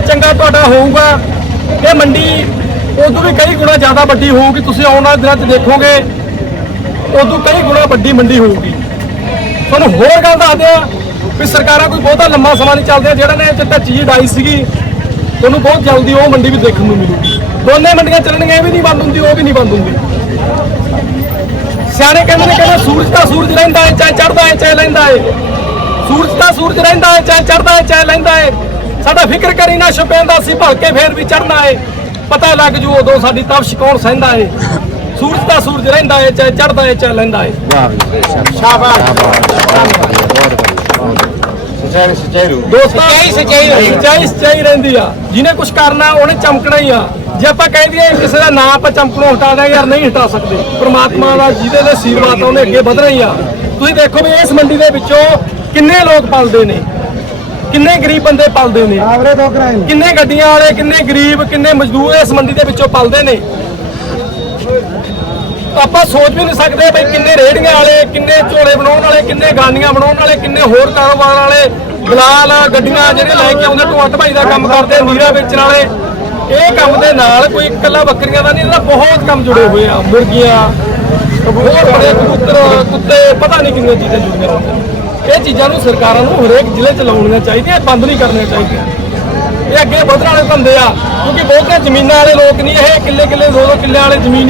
ਚੰਗਾ ਤੁਹਾਡਾ ਹੋਊਗਾ। ਇਹ ਮੰਡੀ ਉਦੋਂ ਵੀ ਕਈ ਗੁਣਾ ਜ਼ਿਆਦਾ ਵੱਡੀ ਹੋਊਗੀ। ਤੁਸੀਂ ਆਉਣ ਵਾਲੇ ਦਿਨਾਂ 'ਚ ਦੇਖੋਗੇ, ਉਦੋਂ ਕਈ ਗੁਣਾ ਵੱਡੀ ਮੰਡੀ ਹੋਊਗੀ। ਤੁਹਾਨੂੰ ਹੋਰ ਗੱਲ ਦੱਸਦੇ ਆ ਵੀ ਸਰਕਾਰਾਂ ਕੋਈ ਬਹੁਤਾ ਲੰਮਾ ਸਮਾਂ ਨਹੀਂ ਚੱਲਦੇ ਜਿਹੜਾ ਨੇ ਜਿੱਤਾ ਚੀਜ਼ ਡਾਈ ਸੀਗੀ, ਤੁਹਾਨੂੰ ਬਹੁਤ ਜਲਦੀ ਉਹ ਮੰਡੀ ਵੀ ਦੇਖਣ ਨੂੰ ਮਿਲੂਗੀ। ਦੋਨੇ ਮੰਡੀਆਂ ਚੱਲਣਗੀਆਂ, ਇਹ ਵੀ ਨਹੀਂ ਬੰਦ ਹੁੰਦੀ, ਉਹ ਵੀ ਨਹੀਂ ਬੰਦ ਹੁੰਦੀ। ਸਿਆਣੇ ਕਹਿੰਦੇ ਨੇ, ਕਹਿੰਦੇ ਸੂਰਜ ਦਾ ਸੂਰਜ ਰਹਿੰਦਾ ਹੈ ਚਾਹੇ ਚੜਦਾ ਹੈ ਚਾਹੇ ਲੈਂਦਾ ਹੈ ਸੂਰਜ ਦਾ ਸੂਰਜ ਰਹਿੰਦਾ ਹੈ ਚਾਹੇ ਚੜਦਾ ਹੈ ਚਾਹੇ ਲੈਂਦਾ ਹੈ ਸਾਡਾ ਫਿਕਰ ਕਰੀ ਨਾ ਛੁਪਿਆਂਦਾ ਸੀ, ਭਲਕੇ ਫੇਰ ਵੀ ਚੜਨਾ ਏ। ਪਤਾ ਲੱਗ ਜੂ ਉਦੋਂ ਸਾਡੀ ਤਪਸ਼ ਕੌਣ ਸਹਿੰਦਾ ਹੈ ਸੂਰਜ ਤਾਂ ਸੂਰਜ ਰਹਿੰਦਾ ਹੈ ਚਾਹੇ ਚੜਦਾ ਹੈ ਚਾਹੇ ਲੈਂਦਾ ਹੈ ਸਚਾਈ ਸਚਾਈ ਰੂ ਦੋਸਤਾਂ, ਸਚਾਈ ਸਚਾਈ ਸਚਾਈ ਸਚਾਈ ਰਹਿੰਦੀ ਆ। ਜਿਹਨੇ ਕੁਝ ਕਰਨਾ, ਉਹਨੇ ਚਮਕਣਾ ਹੀ ਆ। ਜੇ ਆਪਾਂ ਕਹਿ ਦਈਏ ਕਿਸੇ ਦਾ ਨਾਂ ਆਪਾਂ ਚਮਕਣੋਂ ਹਟਾ ਦਾਂਗੇ ਯਾਰ ਨਹੀਂ ਹਟਾ ਸਕਦੇ। ਪ੍ਰਮਾਤਮਾ ਦਾ, ਜਿਹਦੇ ਦੇ ਆਸ਼ੀਰਵਾਦ ਆ, ਉਹਨੇ ਅੱਗੇ ਵਧਣਾ ਹੀ ਆ। ਤੁਸੀਂ ਦੇਖੋ ਵੀ ਇਸ ਮੰਡੀ ਦੇ ਵਿੱਚੋਂ ਕਿੰਨੇ ਲੋਕ ਪਲਦੇ ਨੇ। ਕਿੰਨੇ ਗਰੀਬ ਬੰਦੇ ਪਲਦੇ ਨੇ? ਆਵਰੇ ਦੋ ਕਰਾਈ ਕਿੰਨੇ ਗੱਡੀਆਂ ਵਾਲੇ ਕਿੰਨੇ ਗਰੀਬ ਕਿੰਨੇ ਮਜ਼ਦੂਰ ਇਸ ਮੰਡੀ ਦੇ ਵਿੱਚੋਂ ਪਲਦੇ ਨੇ? ਆਪਾਂ ਸੋਚ ਵੀ ਨਹੀਂ ਸਕਦੇ ਬਈ ਕਿੰਨੇ ਰੇੜੀਆਂ ਵਾਲੇ ਕਿੰਨੇ ਝੋਲੇ ਬਣਾਉਣ ਵਾਲੇ ਕਿੰਨੇ ਗਾਨੀਆਂ ਬਣਾਉਣ ਵਾਲੇ ਕਿੰਨੇ ਹੋਰ ਕਾਰੋਬਾਰ ਵਾਲੇ ਗਲਾਲ ਗੱਡੀਆਂ ਜਿਹੜੇ ਲੈ ਕੇ ਆਉਂਦੇ ਢੋਆ ਢਵਾਈ ਦਾ ਕੰਮ ਕਰਦੇ ਨੀਰਾ ਵੇਚਣ ਵਾਲੇ। ਇਹ ਕੰਮ ਦੇ ਨਾਲ ਕੋਈ ਇਕੱਲਾ ਬੱਕਰੀਆਂ ਦਾ ਨਹੀਂ ਇਹਦਾ ਬਹੁਤ ਕੰਮ ਜੁੜੇ ਹੋਏ ਆ। ਮੁਰਗੀਆਂ ਹੋਰ ਬੜੇ ਕਬੂਤਰ ਕੁੱਤੇ ਪਤਾ ਨਹੀਂ ਕਿੰਨੀਆਂ ਚੀਜ਼ਾਂ ਜੁੜੀਆਂ ਹੁੰਦੀਆਂ। ਇਹ ਚੀਜ਼ਾਂ ਨੂੰ ਸਰਕਾਰਾਂ ਨੂੰ ਹਰੇਕ ਜ਼ਿਲ੍ਹੇ ਚ ਲਾਉਣੀਆਂ ਚਾਹੀਦੀਆਂ ਬੰਦ ਨਹੀਂ ਕਰਨੀਆਂ ਚਾਹੀਦੀਆਂ। ਇਹ ਅੱਗੇ ਵਧਣ ਵਾਲੇ ਧੰਦੇ ਆ, ਕਿਉਂਕਿ ਬਹੁਤੇ ਜ਼ਮੀਨਾਂ ਵਾਲੇ ਲੋਕ ਨਹੀਂ, ਇਹ ਕਿੱਲੇ ਕਿੱਲੇ ਦੋ ਦੋ ਕਿੱਲੇ ਵਾਲੇ ਜ਼ਮੀਨ